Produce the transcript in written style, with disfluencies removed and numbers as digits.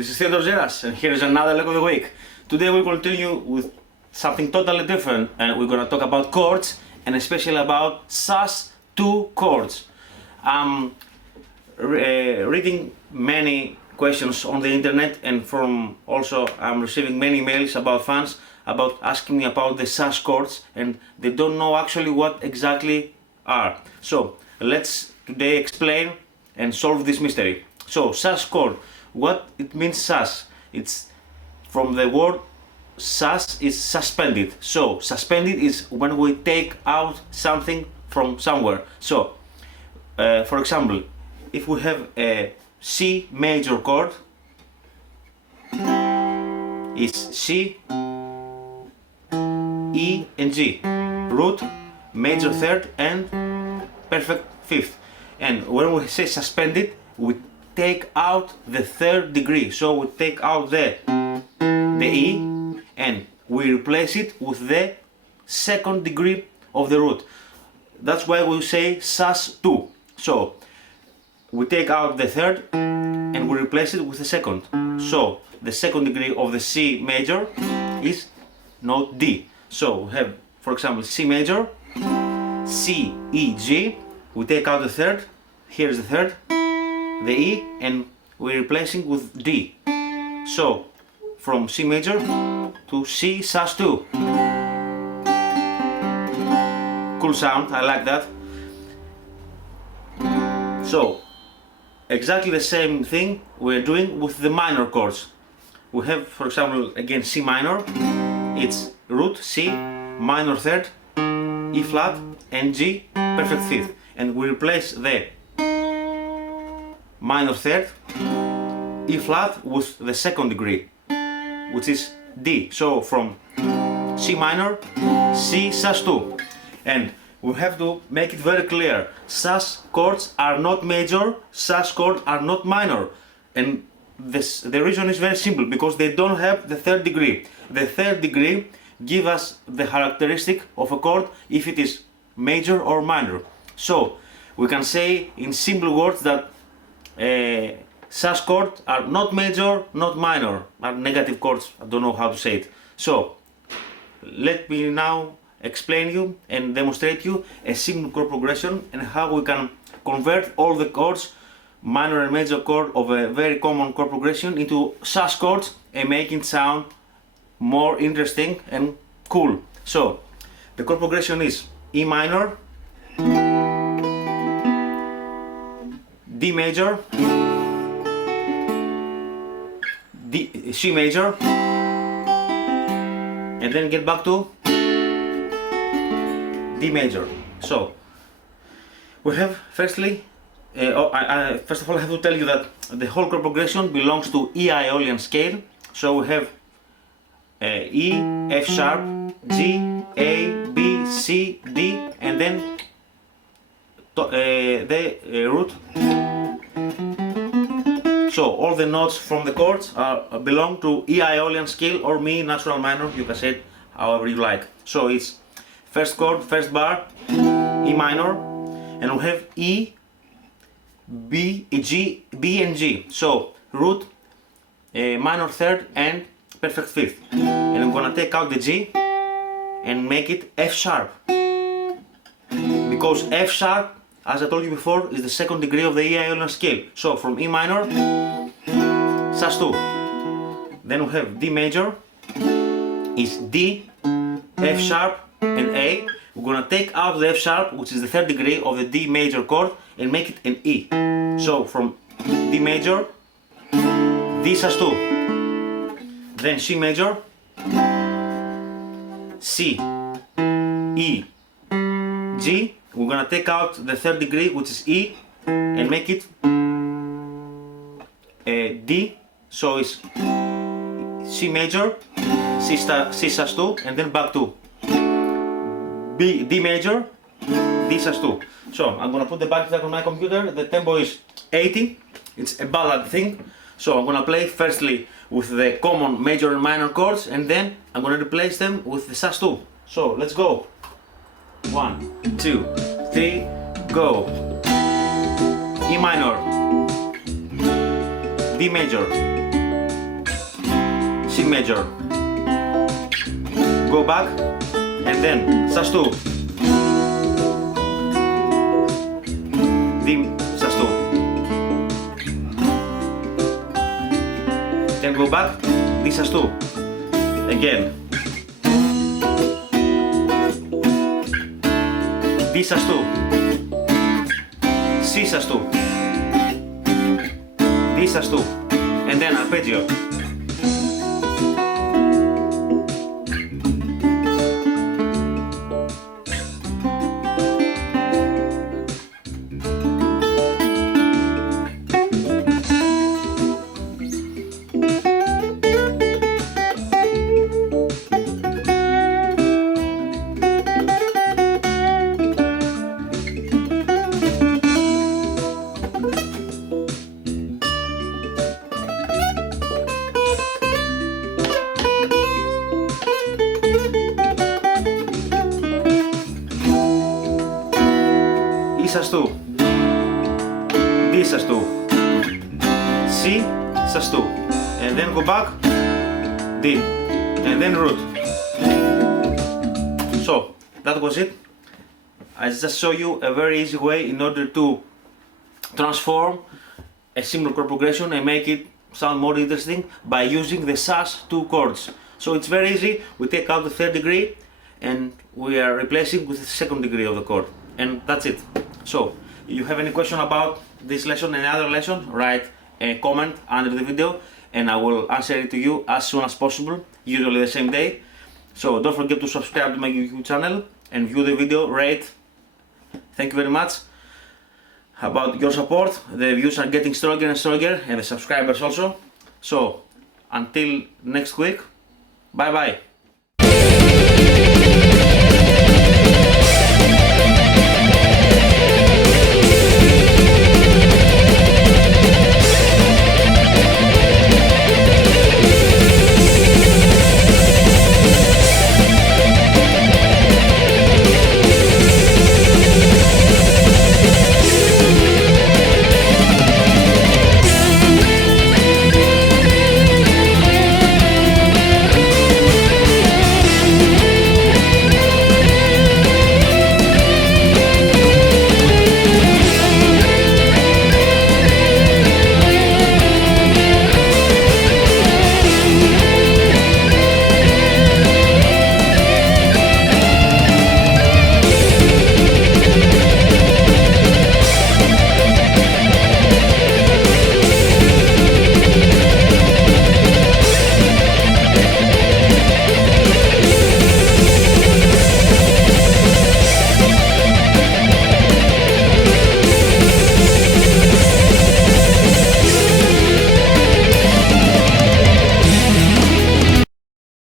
this is Theodore Geras, and here is another leg of the week. Today we'll continue with something totally different, and we're gonna talk about chords, and especially about sus2 chords. I'm reading many questions on the internet, and I'm receiving many emails about fans about asking me about the sus chords, and they don't know actually what exactly are. So let's today explain and solve this mystery. So sus chord, what it means sus? It's from the word sus is suspended. So suspended is when we take out something from somewhere. So for example, if we have a C major chord, is C, E and G, root, major third and perfect fifth. And when we say suspended, we take out the third degree. So we take out the E and we replace it with the second degree of the root. That's why we say sus2. So we take out the third and we replace it with the second. So the second degree of the C major is note D. So we have, for example, C major, C, E, G. We take out the third, here's the third, the E, and we're replacing with D. So from C major to C sus2. Cool sound, I like that. So exactly the same thing we're doing with the minor chords. We have, for example, again C minor, it's root, C, minor third, E flat and G, perfect fifth. And we replace the minor third, E flat with the second degree, which is D. So from C minor, C sus2. And we have to make it very clear, sus chords are not major, sus chords are not minor. And the reason is very simple, because they don't have the third degree. The third degree gives us the characteristic of a chord if it is major or minor. So we can say in simple words that sus chords are not major, not minor, are negative chords. I don't know how to say it. So let me now explain you and demonstrate you a simple chord progression and how we can convert all the chords, minor and major chord of a very common chord progression, into sus chords and make it sound more interesting and cool. So the chord progression is E minor, D major, C major, and then get back to D major. So we have firstly, first of all I have to tell you that the whole chord progression belongs to E Aeolian scale. So we have E, F sharp, G, A, B, C, D, and then the root. So all the notes from the chords belong to E Aeolian scale or Mi natural minor, you can say it however you like. So it's first chord, first bar, E minor, and we have E, B, G, B and G. So root, minor third and perfect fifth. And I'm gonna take out the G and make it F sharp. Because F sharp, as I told you before, is the second degree of the E Aeolian scale. So from E minor, sus2. Then we have D major, is D, F sharp and A. We're gonna take out the F sharp, which is the third degree of the D major chord, and make it an E. So from D major, D sus2. Then C major, C, E, G. We're gonna take out the third degree, which is E, and make it D. So it's C major, C sus2, and then back to D major, D sus2. So I'm gonna put the back track on my computer. The tempo is 80. It's a ballad thing. So I'm gonna play firstly with the common major and minor chords, and then I'm gonna replace them with the sus2. So let's go. 1, 2, 3, go. E minor, D major, C major, go back, and then sus2, D sus2, then go back, D sus2, again, D sus2, C sus2, D sus2, and then arpeggio. E sus2, D sus2, C sus2, and then go back, D, and then root. So that was it. I just show you a very easy way in order to transform a similar chord progression and make it sound more interesting by using the sus2 chords. So it's very easy. We take out the third degree and we are replacing with the second degree of the chord, and that's it. So if you have any question about this lesson and other lesson, write a comment under the video and I will answer it to you as soon as possible, usually the same day. So don't forget to subscribe to my YouTube channel and view the video, rate. Thank you very much about your support. The views are getting stronger and stronger, and the subscribers also. So until next week, bye bye.